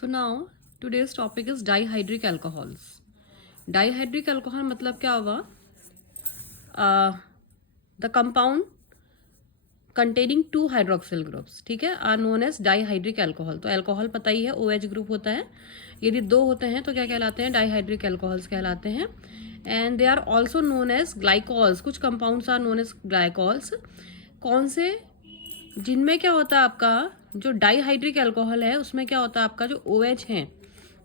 So now today's topic is dihydric alcohols. Dihydric alcohol मतलब क्या होगा? The compound containing two hydroxyl groups, ठीक है, are known as dihydric alcohol. तो alcohol पता ही है OH ग्रुप होता है. यदि दो होते हैं तो क्या कहलाते हैं? डाइहाइड्रिक अल्कोहल्स कहलाते हैं. And they are also known as glycols. कुछ compounds are known as glycols. कौन से? जिनमें क्या होता है आपका जो डाइहाइड्रिक अल्कोहल है उसमें क्या होता है आपका जो OH है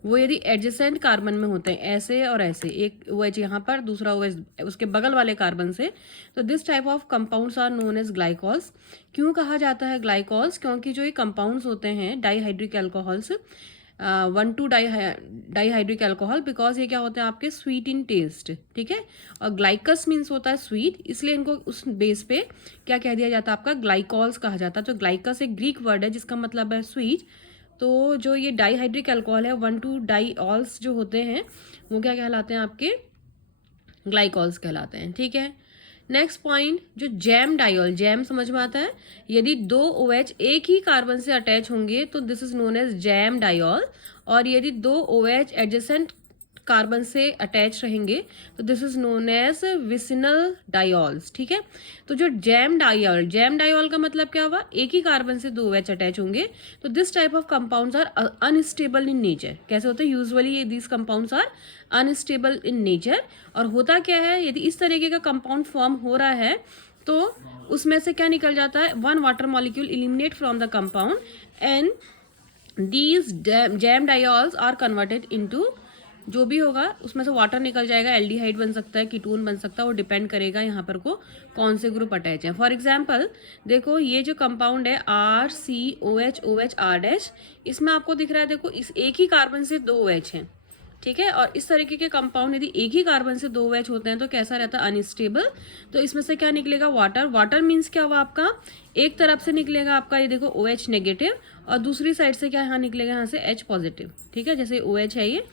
वो यदि एडजेसेंट कार्बन में होते हैं, ऐसे और ऐसे, एक OH यहाँ पर दूसरा OH उसके बगल वाले कार्बन से, तो this type of compounds are known as glycols. क्यों कहा जाता है ग्लाइकॉल्स? क्योंकि जो ये कंपाउंड्स होते हैं dihydric alcohols, 1,2 dihydric alcohol, because ये क्या होते हैं आपके स्वीट इन टेस्ट, ठीक है, और ग्लाइकस मीन्स होता है स्वीट, इसलिए इनको उस बेस पे क्या कह दिया जाता है आपका ग्लाइकॉल्स कहा जाता है. तो ग्लाइकस एक ग्रीक वर्ड है जिसका मतलब है स्वीट. तो जो ये डाइहाइड्रिक अल्कोहल है 1,2 डाइऑल्स जो होते हैं वो क्या कहलाते हैं आपके ग्लाइकॉल्स कहलाते हैं, ठीक है. नेक्स्ट पॉइंट, जो जैम डाइऑल, जैम समझ में आता है, यदि दो OH एक ही कार्बन से अटैच होंगे तो this is known as gem diol. और यदि दो OH एडजेसेंट कार्बन से अटैच रहेंगे तो this is known as vicinal diols, ठीक है. तो जो जैम डाइऑल का मतलब क्या हुआ? एक ही कार्बन से दो OH अटैच होंगे. तो this type of compounds are unstable in nature. कैसे होते हैं? Usually these compounds are unstable in nature. और होता क्या है, यदि इस तरीके का कंपाउंड फॉर्म हो रहा है तो उसमें से क्या निकल जाता है? One water molecule eliminate from the compound and these gem diols are converted into, जो भी होगा उसमें से वाटर निकल जाएगा, एल्डिहाइड बन सकता है, कीटोन बन सकता है, वो डिपेंड करेगा यहाँ पर को कौन से ग्रुप अटैच है. फॉर एग्जांपल देखो ये जो कंपाउंड है RCOH, इसमें आपको दिख रहा है, देखो इस एक ही कार्बन से दो OH हैं, ठीक है. और इस तरीके के कंपाउंड यदि एक ही कार्बन से दो OH होते हैं तो कैसा रहता है? अनस्टेबल. तो इसमें से क्या निकलेगा? वाटर. वाटर मीन्स क्या हुआ आपका? एक तरफ से निकलेगा आपका ये देखो OH नेगेटिव और दूसरी साइड से क्या यहाँ निकलेगा? यहाँ से H पॉजिटिव, ठीक है. जैसे OH है ये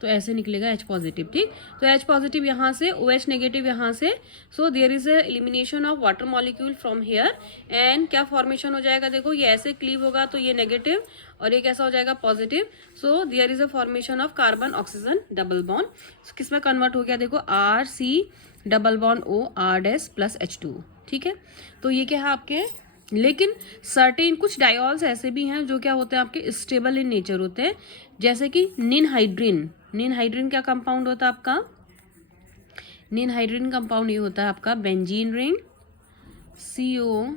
तो ऐसे निकलेगा H पॉजिटिव, ठीक. तो H पॉजिटिव यहाँ से, OH नेगेटिव यहाँ से. So there is a elimination of water molecule from here and क्या फॉर्मेशन हो जाएगा? देखो ये ऐसे क्लीव होगा तो ये नेगेटिव और ये कैसा हो जाएगा? Positive. So there is a formation of carbon oxygen double bond. किस में कन्वर्ट हो गया? देखो RC double bond O R- प्लस H2, ठीक है. तो ये क्या है आपके, लेकिन सर्टेन कुछ डाइऑल्स ऐसे भी हैं जो क्या होते हैं आपके स्टेबल इन नेचर होते हैं, जैसे कि निनहाइड्रिन. निनहाइड्रिन क्या कंपाउंड होता है आपका? निनहाइड्रिन कंपाउंड ये होता है आपका बेंजीन रिंग, COOH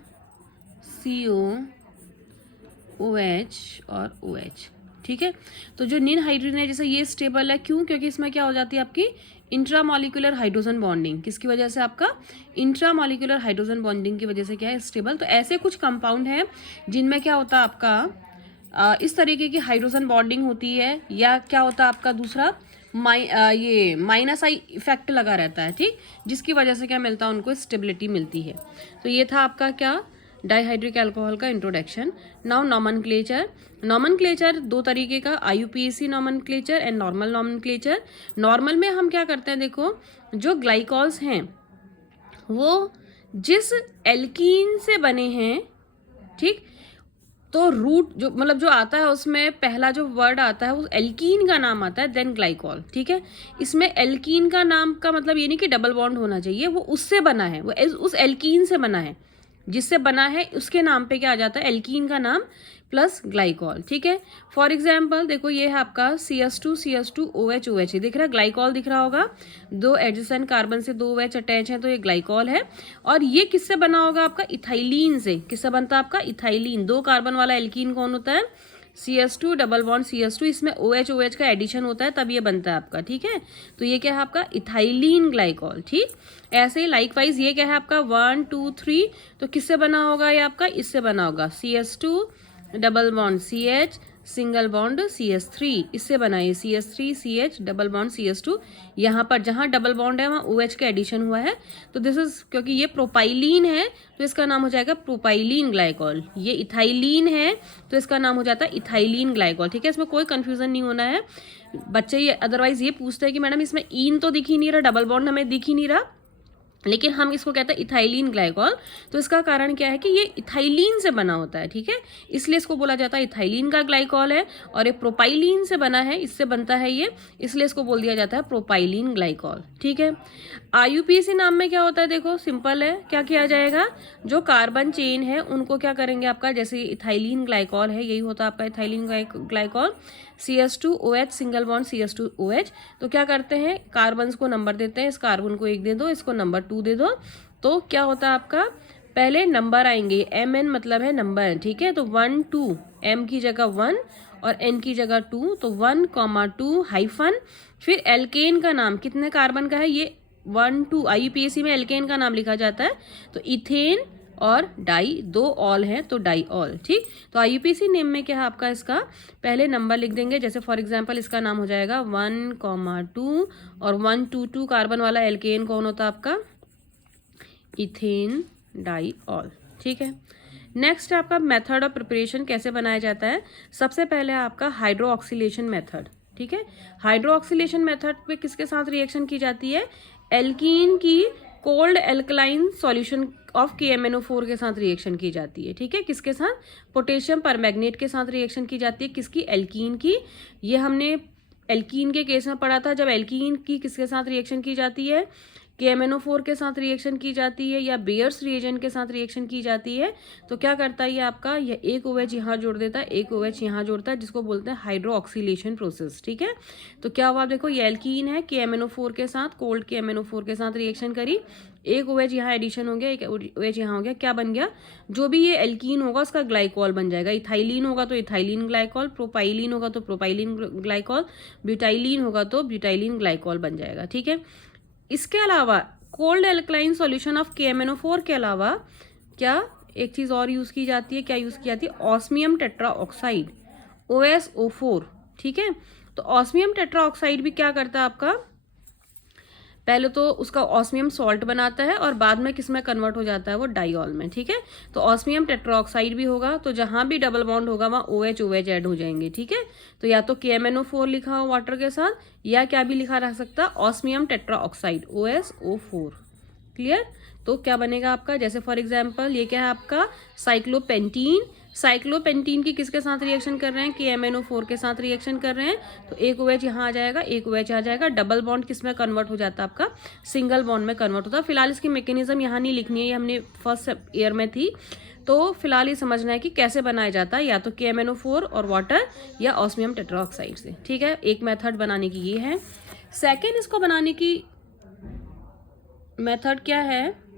और OH, ठीक है. तो जो निनहाइड्रिन है जैसे ये स्टेबल है, क्यों? क्योंकि इसमें क्या हो जाती है आपकी इंट्रामॉलिक्यूलर हाइड्रोजन बॉन्डिंग. किसकी वजह से? आपका इंट्रामॉलिक्यूलर हाइड्रोजन बॉन्डिंग की वजह से क्या है? स्टेबल. तो ऐसे कुछ कंपाउंड हैं जिनमें क्या होता है आपका इस तरीके की हाइड्रोजन बॉन्डिंग होती है, या क्या होता है आपका दूसरा ये माइनस आई इफेक्ट लगा रहता है, ठीक, जिसकी वजह से क्या मिलता है? उनको स्टेबिलिटी मिलती है. तो ये था आपका क्या डाइहाइड्रिक अल्कोहल का इंट्रोडक्शन. Now nomenclature. नॉमेनक्लेचर दो तरीके का, IUPAC nomenclature and normal nomenclature. Normal में हम क्या करते हैं? देखो जो ग्लाइकॉल्स हैं वो जिस एल्कीन से बने हैं, ठीक, तो रूट जो मतलब जो आता है उसमें पहला जो वर्ड आता है वो एल्कीन का नाम आता है, देन ग्लाइकॉल, ठीक है. इसमें एल्कीन का नाम का मतलब ये नहीं कि डबल बॉन्ड होना चाहिए, वो उससे बना है, वो उस एल्कीन से बना है, जिससे बना है उसके नाम पे क्या आ जाता है? एल्कीन का नाम प्लस ग्लाइकॉल, ठीक है. फॉर एग्जाम्पल देखो ये है आपका CS2OH दिख रहा है, ग्लाइकॉल दिख रहा होगा. दो एडजेसेंट कार्बन से दो OH अटैच हैं तो ये ग्लाइकॉल है. और ये किससे बना होगा? आपका इथाइलीन से. किससे बनता है आपका? इथाइलीन. दो कार्बन वाला एल्कीन कौन होता है? CS2 डबल बॉन्ड CS2, इसमें OH का एडिशन होता है तब ये बनता है आपका, ठीक है. तो ये क्या है आपका? इथाइलीन ग्लाइकॉल, ठीक. ऐसे ही लाइकवाइज ये क्या है आपका? 1 2 3. तो किससे बना होगा ये आपका? इससे बना होगा CS2 double bond CH single bond CS3, इससे बना है CS3CH डबल बॉन्ड CS2. यहाँ पर जहाँ डबल बॉन्ड है वहाँ OH का एडिशन हुआ है. तो दिस इज, क्योंकि ये प्रोपाइलीन है तो इसका नाम हो जाएगा प्रोपाइलीन ग्लाइकॉल. ये इथाइलीन है तो इसका नाम हो जाता है इथाइलीन ग्लाइकॉल, ठीक है. इसमें कोई कंफ्यूजन नहीं होना है. बच्चे ये अदरवाइज ये पूछते हैं कि मैडम इसमें ईन तो दिख ही नहीं रहा, डबल बॉन्ड हमें दिख ही नहीं रहा, लेकिन हम इसको कहते हैं इथाइलिन ग्लाइकॉल। तो इसका कारण क्या है कि ये इथाइलिन से बना होता है, ठीक है, इसलिए इसको बोला जाता है इथाइलिन का ग्लाइकॉल है। और ये प्रोपाइलिन से बना है, इससे बनता है ये, इसलिए इसको बोल दिया जाता है प्रोपाइलिन ग्लाइकॉल, ठीक है। आईयूपीएसी नाम में क्या होता है, देखो सिंपल है, क्या किया जाएगा, जो कार्बन चेन है उनको क्या करेंगे आपका, जैसे इथाइलिन ग्लाइकॉल है, यही होता है आपका ethylene glycol, CH2OH single bond CH2OH। तो क्या करते हैं, कार्बन्स को नंबर देते हैं, इस कार्बन को 1 दे दो, इसको नंबर 2 दे दो। तो क्या होता है आपका, पहले नंबर आएंगे, MN मतलब है नंबर, ठीक है। तो 1 2, M की जगह 1 और N की जगह 2, तो 1,2 हाइफन, फिर एल्केन का नाम, कितने कार्बन का है ये 1 2, आईयूपीएसी में एल्केन का नाम लिखा जाता है, तो इथेन और डाई, 2 ऑल हैं तो डाई ऑल, ठीक। तो आईयूपीएसी नेम में क्या है आपका, इसका पहले नंबर लिख देंगे, जैसे फॉर एग्जांपल इसका नाम हो जाएगा 1,2 और 1,2,2 कार्बन वाला एल्केन कौन होता है आपका, इथेन डाई ऑल, ठीक है। नेक्स्ट आपका मेथड ऑफ प्रिपरेशन कैसे बनाया जाता है, सबसे पहले आपका हाइड्रोक्सिलेशन मेथड, ठीक है। हाइड्रोक्सिलेशन मेथड पे किसके साथ रिएक्शन की जाती है, एल्कीन की cold alkaline solution of KMnO4 के साथ रिएक्शन की जाती है, ठीक है। किसके साथ, पोटेशियम परमैंगनेट के साथ रिएक्शन की जाती है, किसकी, एल्कीन की। ये हमने एल्कीन के केस में पढ़ा था, जब एल्कीन की किसके साथ रिएक्शन की जाती है, KMnO4 के साथ रिएक्शन की जाती है या बेयर्स रिएजेंट के साथ रिएक्शन की जाती है, तो क्या करता है ये आपका, ये एक OH यहाँ जोड़ देता है, एक OH यहाँ जोड़ता है, जिसको बोलते हैं हाइड्रोक्सिलेशन प्रोसेस, ठीक है। तो क्या हुआ, देखो ये एल्कीन है, KMnO4 के साथ, कोल्ड KMnO4 के साथ रिएक्शन करी, एक OH यहाँ एडिशन हो गया, एक OH यहाँ हो गया, क्या बन गया, जो भी ये एल्कीन होगा उसका ग्लाइकॉल बन जाएगा। इथाइलिन होगा तो इथाइलिन ग्लाइकॉल, प्रोपाइलिन होगा तो प्रोपाइलिन ग्लाइकॉल, ब्यूटाइलिन होगा तो ब्यूटाइलिन ग्लाइकॉल बन जाएगा, ठीक है। इसके अलावा cold alkaline solution of KMnO4 के अलावा क्या एक चीज़ और यूज़ की जाती है, क्या यूज़ की जाती है, ऑस्मियम टेट्रा ऑक्साइड, OSO4, ठीक है। तो ऑस्मियम टेट्रा ऑक्साइड भी क्या करता है आपका, पहले तो उसका ऑस्मियम सॉल्ट बनाता है और बाद में किस में कन्वर्ट हो जाता है, वो डाइऑल में, ठीक है। तो ऑस्मियम टेट्राऑक्साइड भी होगा, तो जहां भी डबल बॉन्ड होगा वहां OH ऐड हो जाएंगे, ठीक है। तो या तो KMnO4 लिखा हो वाटर के साथ, या क्या भी लिखा रह सकता है, ऑस्मियम टेट्राऑक्साइड OSO4, क्लियर। तो क्या बनेगा आपका, जैसे फॉर एग्जाम्पल ये क्या है आपका, साइक्लोपेंटीन। साइक्लोपेंटीन की किसके साथ रिएक्शन कर रहे हैं, KMnO4 के साथ रिएक्शन कर रहे हैं, तो एक OH यहाँ आ जाएगा, एक OH आ जाएगा, डबल बॉन्ड किस में कन्वर्ट हो जाता है आपका, सिंगल बॉन्ड में कन्वर्ट होता है। फिलहाल इसकी मैकेनिज्म यहाँ नहीं लिखनी है, ये हमने फर्स्ट ईयर में थी, तो फिलहाल ये समझना है कि कैसे बनाया जाता है, या तो KMnO4 और वाटर या ऑस्मियम टेट्राऑक्साइड से, ठीक है। एक मेथड बनाने की ये है। सेकेंड इसको बनाने की मेथड क्या है,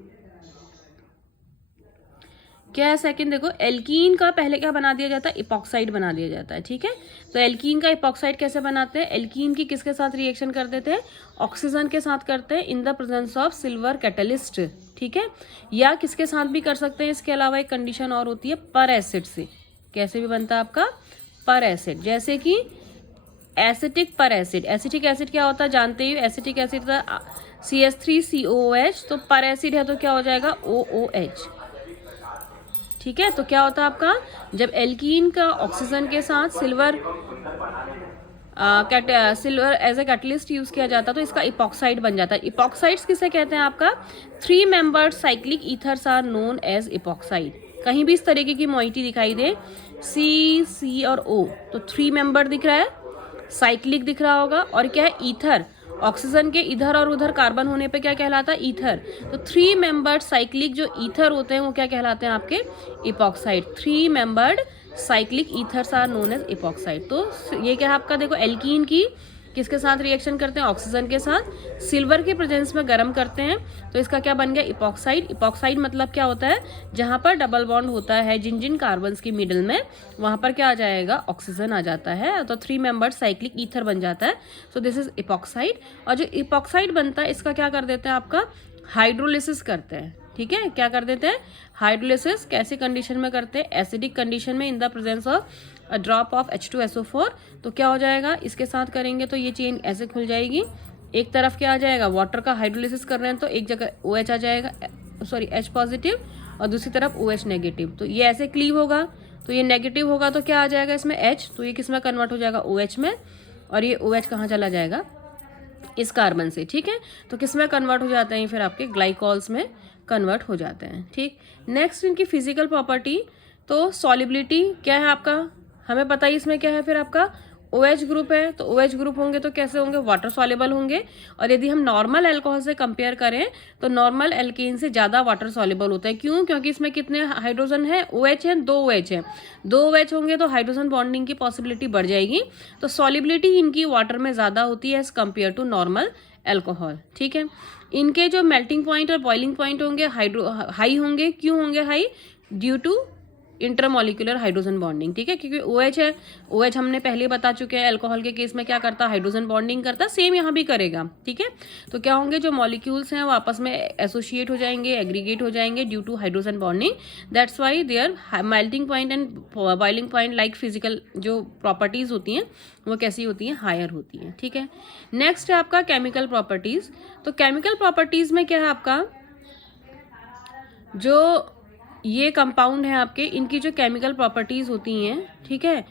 क्या है सेकंड, देखो एल्कीन का पहले क्या बना दिया जाता है, इपॉक्साइड बना दिया जाता है, ठीक है। तो एल्कीन का इपॉक्साइड कैसे बनाते हैं, एल्कीन की किसके साथ रिएक्शन कर देते हैं, ऑक्सीजन के साथ करते हैं, in the presence of silver catalyst, ठीक है। या किसके साथ भी कर सकते हैं, इसके अलावा एक कंडीशन और होती है, पर एसिड से, कैसे भी बनता है आपका पर एसिड, जैसे कि एसिटिक पर एसिड। एसिटिक एसिड क्या होता है जानते ही, एसिटिक एसिड का CH3COOH, तो पर एसिड है तो क्या हो जाएगा OOH, ठीक है। तो क्या होता है आपका, जब एल्कीन का ऑक्सीजन के साथ silver as a catalyst use किया जाता है तो इसका इपॉक्साइड बन जाता है। इपॉक्साइड्स किसे कहते हैं आपका, 3 membered cyclic ethers are known as epoxide. कहीं भी इस तरीके की मॉइटी दिखाई दे, C और O, तो 3 मेंबर दिख रहा है, साइक्लिक दिख रहा होगा, और क्या है, ईथर, ऑक्सीजन के इधर और उधर कार्बन होने पे क्या कहलाता है, ईथर। तो 3 मेंबर्ड साइक्लिक जो ईथर होते हैं वो क्या कहलाते हैं आपके, epoxide. 3 membered cyclic ethers are known as epoxide. तो ये क्या है आपका, देखो एल्कीन की किसके साथ रिएक्शन करते हैं, ऑक्सीजन के साथ, सिल्वर के प्रेजेंस में गर्म करते हैं, तो इसका क्या बन गया, इपॉक्साइड। इपॉक्साइड मतलब क्या होता है, जहां पर डबल बॉन्ड होता है जिन जिन कार्बन्स की मिडिल में, वहां पर क्या आ जाएगा, ऑक्सीजन आ जाता है, तो 3 मेंबर्ड साइक्लिक ईथर बन जाता है। सो दिस इज इपॉक्साइड। और जो इपॉक्साइड बनता है इसका क्या कर देते हैं आपका, हाइड्रोलिसिस करते हैं, ठीक है। क्या कर देते हैं, हाइड्रोलिसिस। कैसी कंडीशन में करते हैं, एसिडिक कंडीशन में, in the presence of a drop of H2SO4। तो क्या हो जाएगा, इसके साथ करेंगे तो ये चेन ऐसे खुल जाएगी, एक तरफ क्या आ जाएगा, वाटर का हाइड्रोलिसिस कर रहे हैं तो एक जगह OH आ जाएगा, सॉरी H पॉजिटिव, और दूसरी तरफ OH नेगेटिव। तो ये ऐसे क्लीव होगा, तो ये नेगेटिव होगा तो क्या आ जाएगा इसमें H, तो ये किस में कन्वर्ट हो जाएगा, OH में, और ये OH कहाँ चला जाएगा, इस कार्बन से, ठीक है। तो किस में कन्वर्ट हो जाते हैं फिर आपके ग्लाइकॉल्स में कन्वर्ट हो जाते हैं, ठीक। नेक्स्ट इनकी फिजिकल प्रॉपर्टी, तो सॉलिबिलिटी क्या है आपका, हमें पता ही इसमें क्या है फिर आपका OH ग्रुप है, तो OH ग्रुप होंगे तो कैसे होंगे, वाटर सॉल्युबल होंगे। और यदि हम नॉर्मल अल्कोहल से कंपेयर करें तो नॉर्मल एल्केन से ज़्यादा वाटर सॉल्युबल होता है। क्यों? क्योंकि इसमें कितने हाइड्रोजन है, OH है, 2 OH है, 2 OH होंगे तो हाइड्रोजन बॉन्डिंग की पॉसिबिलिटी बढ़ जाएगी। तो सॉल्युबिलिटी इनकी वाटर में ज़्यादा होती है as compare to normal alcohol, ठीक है। इनके जो मेल्टिंग पॉइंट और बॉइलिंग पॉइंट होंगे हाई होंगे। क्यों होंगे high? Due to intermolecular hydrogen bonding, ठीक है। क्योंकि OH है, OH हमने पहले बता चुके हैं अल्कोहल के केस में क्या करता है, हाइड्रोजन बॉन्डिंग करता है, सेम यहाँ भी करेगा, ठीक है। तो क्या होंगे, जो मॉलिक्यूल्स हैं वो आपस में एसोसिएट हो जाएंगे, एग्रीगेट हो जाएंगे due to hydrogen bonding. That's why their melting point and boiling point like physical जो प्रॉपर्टीज होती हैं वो कैसी होती हैं, हायर होती हैं, ठीक है। नेक्स्ट है आपका केमिकल प्रॉपर्टीज। तो केमिकल प्रॉपर्टीज में क्या है आपका, जो ये कंपाउंड है आपके, इनकी जो केमिकल प्रॉपर्टीज होती हैं, ठीक है,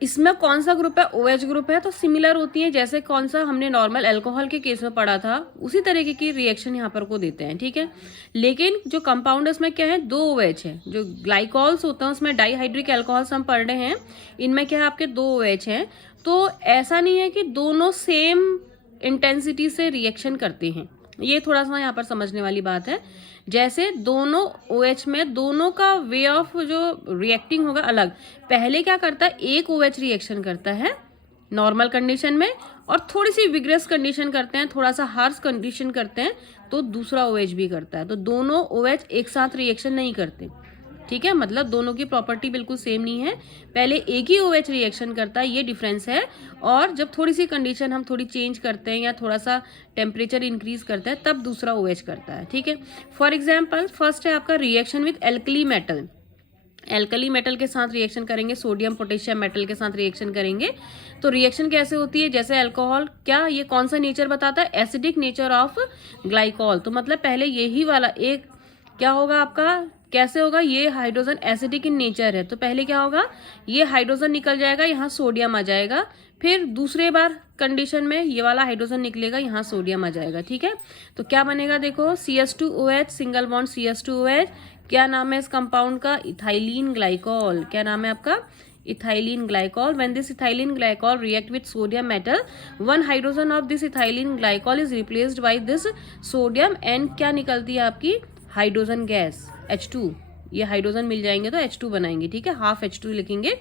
इसमें कौन सा ग्रुप है, OH ग्रुप है, तो सिमिलर होती है जैसे कौन सा हमने नॉर्मल अल्कोहल के केस में पढ़ा था, उसी तरीके की रिएक्शन यहाँ पर को देते हैं, ठीक है। लेकिन जो कंपाउंड है उसमें क्या है, 2 OH है। जो ग्लाइकॉल्स होते हैं उसमें डाईहाइड्रिक अल्कोहल्स हम पढ़ रहे हैं, इनमें क्या है आपके 2 OH हैं। तो ऐसा नहीं है कि दोनों सेम इंटेंसिटी से रिएक्शन करते हैं, ये थोड़ा सा यहाँ पर समझने वाली बात है। जैसे दोनों OH में दोनों का वे ऑफ जो रिएक्टिंग होगा अलग। पहले क्या करता है, एक OH रिएक्शन करता है नॉर्मल कंडीशन में, और थोड़ी सी विग्रस कंडीशन करते हैं, थोड़ा सा हार्श कंडीशन करते हैं तो दूसरा OH भी करता है। तो दोनों OH एक साथ रिएक्शन नहीं करते, ठीक है। मतलब दोनों की प्रॉपर्टी बिल्कुल सेम नहीं है, पहले एक ही OH रिएक्शन करता है, ये डिफरेंस है। और जब थोड़ी सी कंडीशन हम थोड़ी चेंज करते हैं या थोड़ा सा टेम्परेचर इंक्रीज करते हैं तब दूसरा OH करता है, ठीक है। फॉर एग्जाम्पल फर्स्ट है आपका reaction with alkali metal. Alkali metal के साथ रिएक्शन करेंगे, सोडियम पोटेशियम मेटल के साथ रिएक्शन करेंगे। तो रिएक्शन कैसे होती है, जैसे अल्कोहल, क्या ये कौन सा नेचर बताता है, एसिडिक नेचर ऑफ ग्लाइकॉल। तो मतलब पहले यही वाला एक क्या होगा आपका, कैसे होगा, ये हाइड्रोजन एसिडिक इन नेचर है, तो पहले क्या होगा, ये हाइड्रोजन निकल जाएगा, यहाँ सोडियम आ जाएगा। फिर दूसरे बार कंडीशन में ये वाला हाइड्रोजन निकलेगा, यहाँ सोडियम आ जाएगा, ठीक है। तो क्या बनेगा देखो, CH2OH सिंगल बॉन्ड CH2OH। क्या नाम है इस कंपाउंड का, इथाइलिन ग्लाइकॉल। क्या नाम है आपका, ethylene glycol. When this ethylene glycol react with sodium metal, one hydrogen of this ethylene glycol is replaced by this sodium, and क्या निकलती है आपकी हाइड्रोजन गैस H2। ये हाइड्रोजन मिल जाएंगे तो H2 बनाएंगे, ठीक है, हाफ H2 लिखेंगे।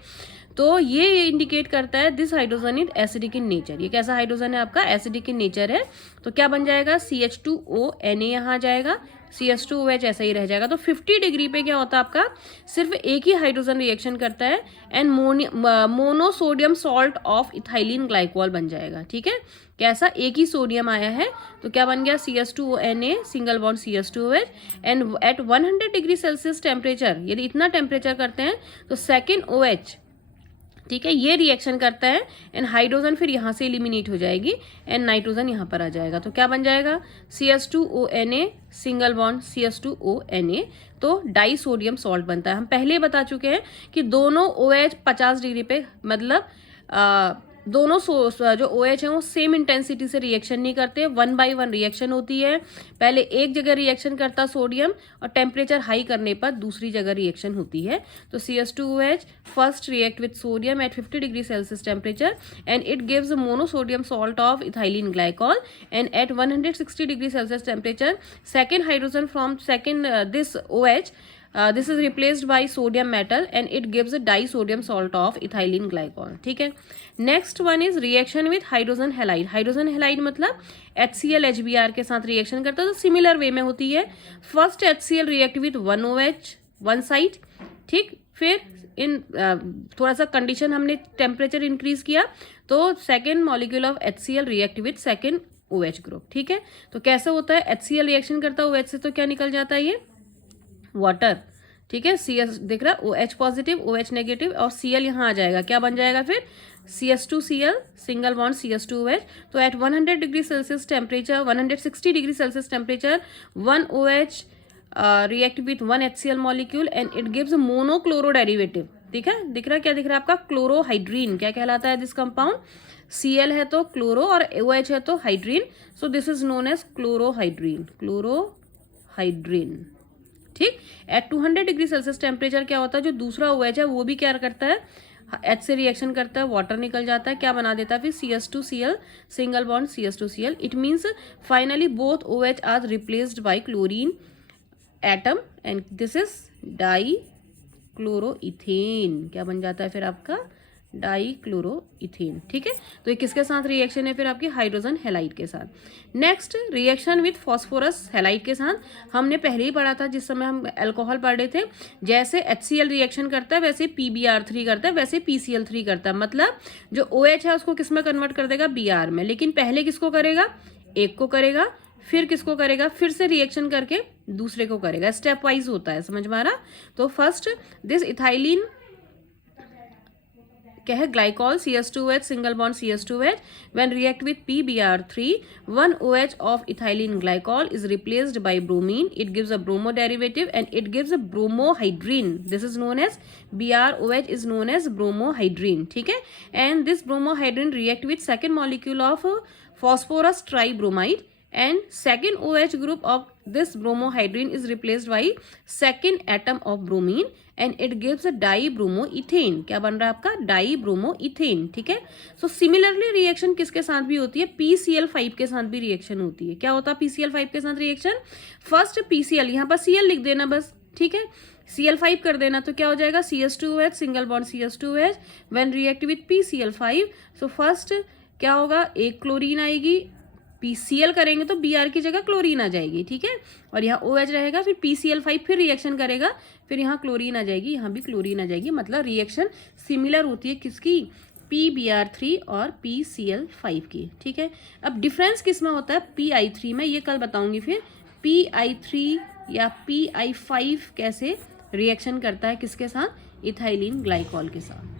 तो ये इंडिकेट करता है this hydrogen is acidic in nature. ये कैसा हाइड्रोजन है आपका, एसिडिक इन नेचर है। तो क्या बन जाएगा, CH2ONa यहाँ आ जाएगा, CH2OH ऐसा ही रह जाएगा। तो 50 डिग्री पे क्या होता है आपका, सिर्फ एक ही हाइड्रोजन रिएक्शन करता है and monosodium salt of ethylene glycol बन जाएगा, ठीक है। कैसा, एक ही सोडियम आया है तो क्या बन गया, CH2ONa single bond CH2OH। And at 100 degree Celsius temperature, यदि इतना टेम्परेचर करते हैं तो सेकेंड OH, ठीक है, ये रिएक्शन करता है एंड हाइड्रोजन फिर यहाँ से एलिमिनेट हो जाएगी एंड नाइट्रोजन यहाँ पर आ जाएगा। तो क्या बन जाएगा, CH2ONa सिंगल बॉन्ड CH2ONa। तो डाई सोडियम सॉल्ट बनता है। हम पहले बता चुके हैं कि दोनों OH 50 डिग्री पे, मतलब दोनों जो OH हैं वो सेम इंटेंसिटी से रिएक्शन नहीं करते, 1 by 1 रिएक्शन होती है। पहले एक जगह रिएक्शन करता सोडियम और टेम्परेचर हाई करने पर दूसरी जगह रिएक्शन होती है। तो CH2OH first react with sodium at 50 degree Celsius temperature and it gives monosodium salt of ethylene glycol, and at 160 degree Celsius temperature second hydrogen from second this OH this is replaced by sodium metal and it gives a disodium salt of ethylene glycol, ठीक है। Next one is reaction with hydrogen halide. Hydrogen halide मतलब HCl HBr के साथ reaction करता है, तो similar way में होती है। First HCl react with 1 OH one side, ठीक। फिर इन थोड़ा सा कंडीशन हमने टेम्परेचर इंक्रीज किया तो second molecule of HCl react with second OH group, ठीक है। तो कैसे होता है, HCl रिएक्शन करता है OH से तो क्या निकल जाता है, ये वाटर, ठीक है। CS दिख रहा है, OH पॉजिटिव OH नेगेटिव और Cl यहाँ आ जाएगा, क्या बन जाएगा फिर, CH2Cl सिंगल बॉन्ड CH2OH। तो at 100 degree Celsius temperature, 160 degree Celsius temperature 1 OH react with 1 HCl molecule and it gives monochloro derivative, ठीक है, दिख रहा है, क्या दिख रहा है आपका, क्लोरोहाइड्रीन। क्या कहलाता है दिस कंपाउंड, Cl है तो क्लोरो और OH है तो hydrin, so this is known as chlorohydrin, chlorohydrin. ठीक, एट 200 डिग्री सेल्सियस टेम्परेचर क्या होता है, जो दूसरा OH है वो भी क्या करता है, H से रिएक्शन करता है, वाटर निकल जाता है, क्या बना देता है फिर CS2Cl, single bond CS2Cl। It means finally both OH are replaced by chlorine atom and this is dichloroethane. क्या बन जाता है फिर आपका, डाई क्लोरोइथेन। ठीक है, तो ये किसके साथ रिएक्शन है फिर आपकी, हाइड्रोजन हैलाइड के साथ। Next reaction with phosphorus halide के साथ हमने पहले ही पढ़ा था, जिस समय हम अल्कोहल पढ़ रहे थे। जैसे HCl रिएक्शन करता है वैसे PBr3 करता है, वैसे PCl3 करता है। मतलब जो OH है उसको किस में कन्वर्ट कर देगा, Br में। लेकिन पहले किसको करेगा, एक को करेगा, फिर किसको करेगा, फिर से रिएक्शन करके दूसरे को करेगा, स्टेप वाइज होता है, समझ में आ रहा। तो फर्स्ट दिस इथाइलिन क्या है, glycol CS2H single bond CS2H when react with PBr3 1 OH of ethylene glycol is replaced by bromine, it gives a bromo derivative and it gives a bromohydrin, this is known as BrOH is known as bromohydrin. ठीक है, and this bromohydrin react with second molecule of phosphorus tribromide and second OH group of this bromohydrine is replaced by second atom of bromine and it gives a dibromoethane। क्या बन रहा है आपका, dibromoethane। ठीक है, so similarly reaction किसके साथ भी होती है, PCl5 के साथ भी रिएक्शन होती है। क्या होता है PCl5 के साथ रिएक्शन, फर्स्ट PCl, यहाँ पर Cl लिख देना बस, ठीक है, Cl5 कर देना, तो क्या हो जाएगा CS2OH single bond CS2OH when react with PCl5। So first क्या होगा, एक क्लोरीन आएगी, PCl करेंगे तो Br की जगह क्लोरीन आ जाएगी। ठीक है, और यहाँ OH रहेगा, फिर PCl5 फिर रिएक्शन करेगा, फिर यहाँ क्लोरीन आ जाएगी, यहाँ भी क्लोरीन आ जाएगी। मतलब रिएक्शन सिमिलर होती है किसकी, PBr3 और PCl5 की। ठीक है, अब डिफरेंस किस में होता है, Pi3 में, ये कल बताऊंगी। फिर Pi3 या Pi5 कैसे रिएक्शन करता है किसके साथ, इथाइलिन ग्लाइकॉल के साथ।